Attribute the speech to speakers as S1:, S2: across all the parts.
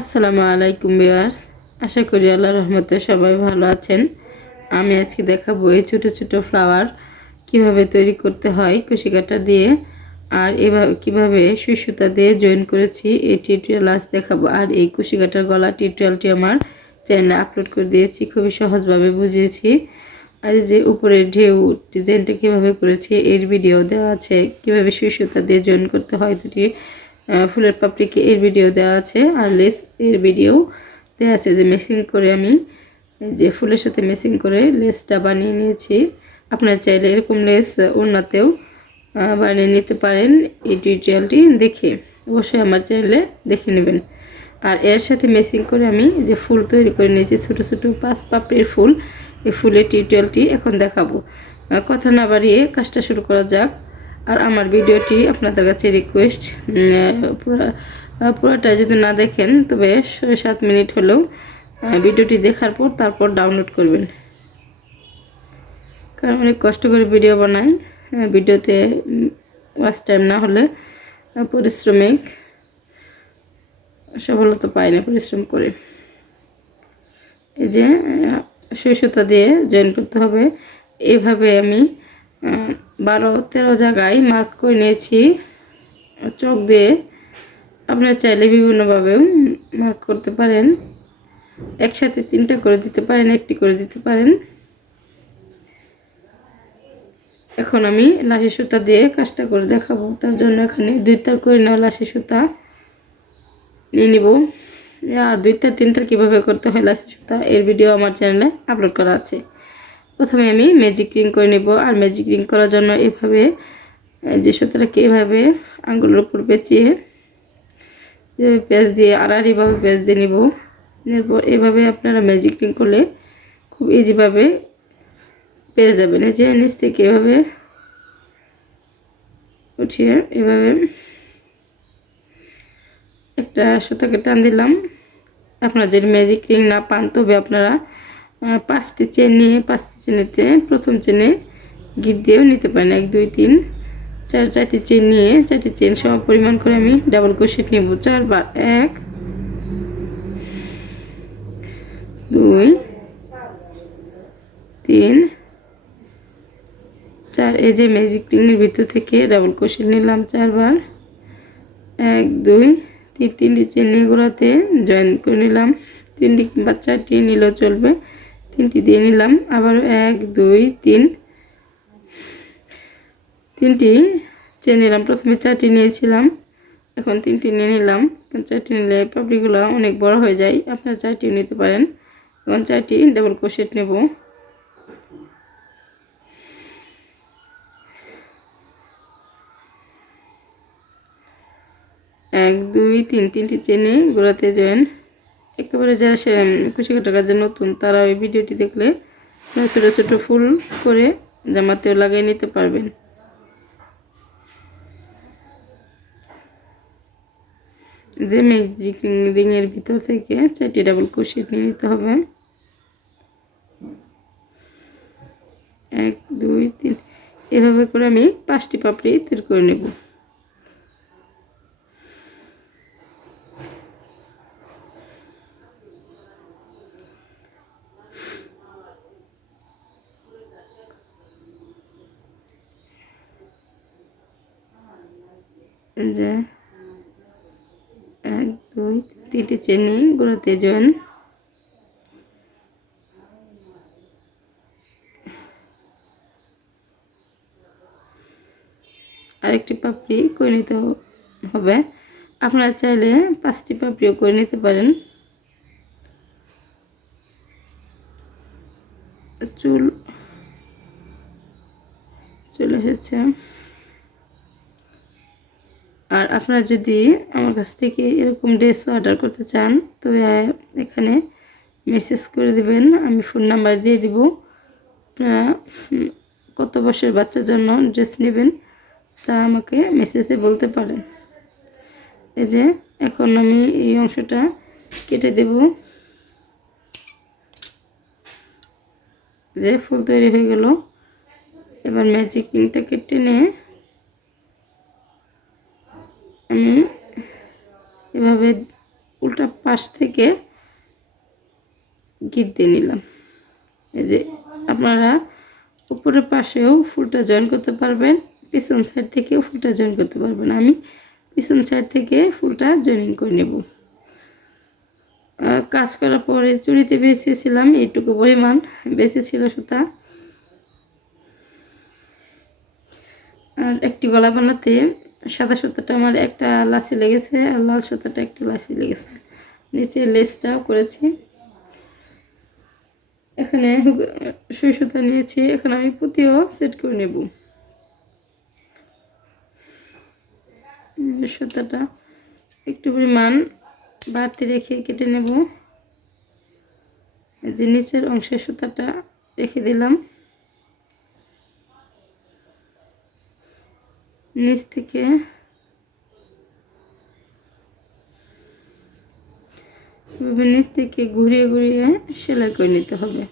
S1: আসসালামু আলাইকুম ভিউয়ার্স। আশা করি আল্লাহ রহমতে সবাই ভালো আছেন। আমি আজকে দেখাবো এই ছোটো ছোটো ফ্লাওয়ার কীভাবে তৈরি করতে হয় কুশিকাটা দিয়ে আর এভাবে কীভাবে সুতা দিয়ে জয়েন করেছি এই টিউটোরিয়াল আজ দেখাবো। আর এই কুশিকাটার গলা টিউটোরিয়ালটি আমার চ্যানেলে আপলোড করে দিয়েছি, খুবই সহজভাবে বুঝিয়েছি। আর যে উপরে ঢেউ ডিজাইনটা কীভাবে করেছি, এর ভিডিও দেওয়া আছে, কীভাবে সুতা দিয়ে জয়েন করতে হয় দুটি ফুলের পাপড়িকে এর ভিডিও দেওয়া আছে আর লেস এর ভিডিও দেওয়া আছে যে মেসিং করে আমি যে ফুলের সাথে মেসিং করে লেসটা বানিয়ে নিয়েছি। আপনারা চাইলে এরকম লেস অন্যতেও বানিয়ে নিতে পারেন এই টিউটোরিয়ালটি দেখে। অবশ্যই আমার চ্যানেলে দেখে নেবেন। আর এর সাথে মেসিং করে আমি যে ফুল তৈরি করে নিয়েছি, ছোটো ছোটো পাঁচ পাপড়ির ফুল, এই ফুলের টিউটোরিয়ালটি এখন দেখাবো। কথা না বাড়িয়ে কাজটা শুরু করা যাক। আর আমার ভিডিওটি আপনাদের কাছে রিকোয়েস্ট পুরো পুরোটা যদি না দেখেন, তবে ছয় সাত মিনিট হলেও ভিডিওটি দেখার পর তারপর ডাউনলোড করবেন। কারণ অনেক কষ্ট করে ভিডিও বানাই ভিডিওতে ওয়াচ টাইম না হলে পরিশ্রমিক, সফলতা পায় না পরিশ্রম করে। এই যে সুই দিয়ে জয়েন করতে হবে। এভাবে আমি বারো, তেরো জায়গায় মার্ক করে নিয়েছি। চক দিয়ে আপনারা চাইলে বিভিন্নভাবেও মার্ক করতে পারেন। একসাথে তিনটা করে দিতে পারেন, একটি করে দিতে পারেন। এখন আমি লাশি সুতা দিয়ে কাজটা করে দেখাবো। তার জন্য এখানে দুই তার করে নেওয়া লাশি সুতা নিয়ে নিব। আর দুই তার তিন তার কীভাবে করতে হয় লাশি সুতা, এর ভিডিও আমার চ্যানেলে আপলোড করা আছে। প্রথমে আমি ম্যাজিক রিং করে নেব। আর ম্যাজিক রিং করার জন্য এভাবে যে সুতাটাকে এভাবে আঙ্গুলের উপর পেঁচিয়ে, এভাবে পেঁচ দিয়ে আড়াআড়িভাবে পেঁচ দিয়ে নিব। এরপর এভাবে আপনারা ম্যাজিক রিং করলে খুব ইজিভাবে পেরে যাবেন। এই যে নিচ থেকে এভাবে উঠিয়ে এভাবে একটা সুতাকে টান দিলাম। আপনারা যদি ম্যাজিক রিং না পান, তবে আপনারা পাঁচটি চেন নিয়ে পাঁচটি চেনেতে প্রথম চেনে গিট দিয়েও নিতে পারেন। এক, দুই, তিন, চার, চারটি চেন নিয়ে চারটি চেন সম পরিমাণ করে আমি ডাবল ক্রোশেট নেব। চারবার এক, দুই, তিন, চার, এই যে ম্যাজিক রিংয়ের ভিতর থেকে ডাবল ক্রোশেট নিলাম চারবার এক, দুই, তিন, তিনটি চেন নিয়ে গোড়াতে জয়েন করে নিলাম। তিনটি কিংবা চারটি নিলেও চলবে। তিনটি দিয়ে নিলাম। আবার এক, দুই, তিন। তিনটি চেন নিলাম। প্রথমে চারটি নিয়েছিলাম। এখন তিনটি নিয়ে নিলাম। চারটি নিলে পাপড়িগুলো অনেক বড় হয়ে যায়। আপনারা চারটিও নিতে পারেন। এখন চারটি ডাবল ক্রোশেট নেব। এক, দুই, তিন। তিনটি চেনে গোড়াতে জয়েন একেবারে যারা সে কুশি কাটা কাজে নতুন, তারা ওই ভিডিওটি দেখলে ছোটো ছোটো ফুল করে জামাতেও লাগিয়ে নিতে পারবেন। যে ম্যাজিক রিংয়ের ভিতর থেকে চারটি ডাবল ক্রোশেট নিয়ে নিতে হবে। এক, দুই, তিন, এভাবে করে আমি পাঁচটি পাপড়ি তৈরি করে নেব। যে, এক, দুই, তিনটি চেনে গোড়াতে জয়েন। আরেকটি পাপড়ি করে নিতে হবে। আপনারা চাইলে পাঁচটি পাপড়িও করে নিতে পারেন। চুল, চলে এসেছে। আর আপনারা যদি আমার কাছ থেকে এরকম ড্রেস অর্ডার করতে চান, তবে এখানে মেসেজ করে দিবেন, আমি ফোন নাম্বার দিয়ে দিব। আপনারা কত বছর বাচ্চার জন্য ড্রেস নেবেন তা আমাকে মেসেজে বলতে পারেন। এই যে, এখন আমি এই অংশটা কেটে দেব। যে, ফুল তৈরি হয়ে গেল। এবার ম্যাজিক কেটে নিয়ে আমি এভাবে উল্টা পাশ থেকে গিট দিয়ে নিলাম। এই যে আপনারা উপরের পাশেও ফুলটা জয়েন করতে পারবেন, পিছন সাইড থেকেও ফুলটা জয়েন করতে পারবেন। আমি পিছন সাইড থেকে ফুলটা জয়েনিং করে নেব। কাজ করার পরে চুড়িতে বেঁচেছিলাম এইটুকু পরিমাণ বেঁচেছিল সুতা। আর একটি গলা বানাতে সাদা সুতাটা আমার একটা লাচি লেগেছে, আর লাল সুতাটা একটা লাচি লেগেছে। নিচে লেসটাও করেছি। এখানে সুই সুতা নিয়েছি, এখন আমি পুঁতিও সেট করে নেব। সুতাটা একটু পরিমাণ বাড়তি রেখে কেটে নেব। যে নিচের অংশের সুতাটা রেখে দিলাম। নিচ থেকে। নিচ থেকে ঘুরিয়ে ঘুরিয়ে সেলাই করে নিতে হবে।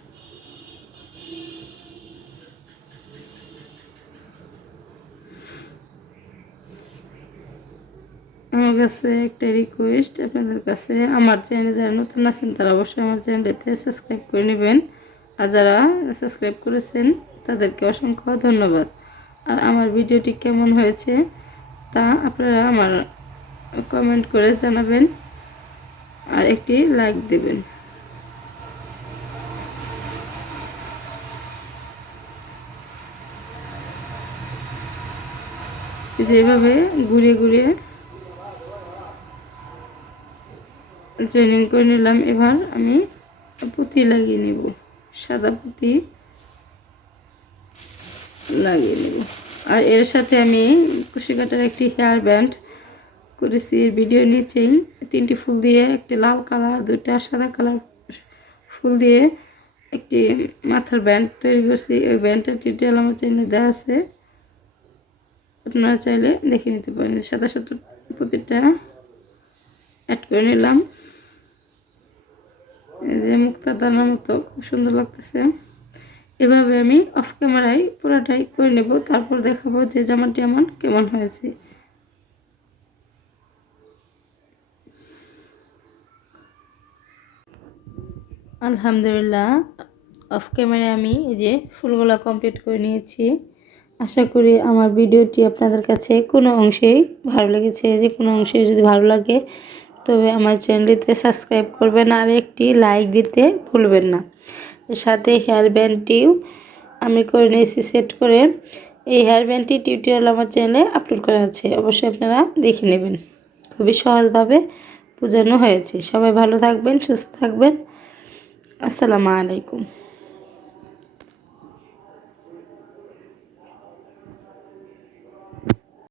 S1: আমার কাছে একটা রিকোয়েস্ট আপনাদের কাছে, আমার চ্যানেলে যারা নতুন আছেন, তারা অবশ্যই আমার চ্যানেলটাতে সাবস্ক্রাইব করে নেবেন। আর যারা সাবস্ক্রাইব করেছেন, তাদেরকে অসংখ্য ধন্যবাদ। আর আমার ভিডিওটি কেমন হয়েছে তা আপনারা আমার কমেন্ট করে জানাবেন আর একটি লাইক দেবেন। যেভাবে ঘুরিয়ে ঘুরিয়ে জয়েনিং করে নিলাম। এবার আমি পুঁতি লাগিয়ে নেব, সাদা পুঁতি। লাগিয়ে নেব। আর এর সাথে আমি কুশি কাটার একটি হেয়ার ব্যান্ড করেছি। এর ভিডিও নিচেই তিনটি ফুল দিয়ে, একটি লাল কালার দুইটা সাদা কালার ফুল দিয়ে একটি মাথার ব্যান্ড তৈরি করছি। ওই ব্যান্ডটার টিউটোরিয়াল আমার চ্যানেলে দেওয়া আছে। আপনারা চাইলে দেখে নিতে পারেন। সাদা সাদা প্রতিটা অ্যাড করে নিলাম। এই যে মুক্তা দানার মতো খুব সুন্দর লাগতেছে। এভাবে আমি অফ ক্যামেরায় পুরোটাই করে নেব, তারপর দেখাবো যে জামাটি আমার কেমন হয়েছে। আলহামদুলিল্লাহ অফ ক্যামেরায় আমি এই যে ফুলগুলো কমপ্লিট করে নিয়েছি। আশা করি আমার ভিডিওটি আপনাদের কাছে কোনো অংশেই ভালো লেগেছে। যে কোনো অংশে যদি ভালো লাগে, তবে আমার চ্যানেলটিতে সাবস্ক্রাইব করবেন আর একটি লাইক দিতে ভুলবেন না। সাথে হেয়ার ব্যান্ডটিও আমি করে নিয়েছি, সেট করে। এই হেয়ার ব্যান্ডটি টিউটোরিয়াল আমার চ্যানেলে আপলোড করা আছে, অবশ্যই আপনারা দেখে নেবেন। খুবই সহজভাবে বোঝানো হয়েছে। সবাই ভালো থাকবেন, সুস্থ থাকবেন। আসসালামু আলাইকুম।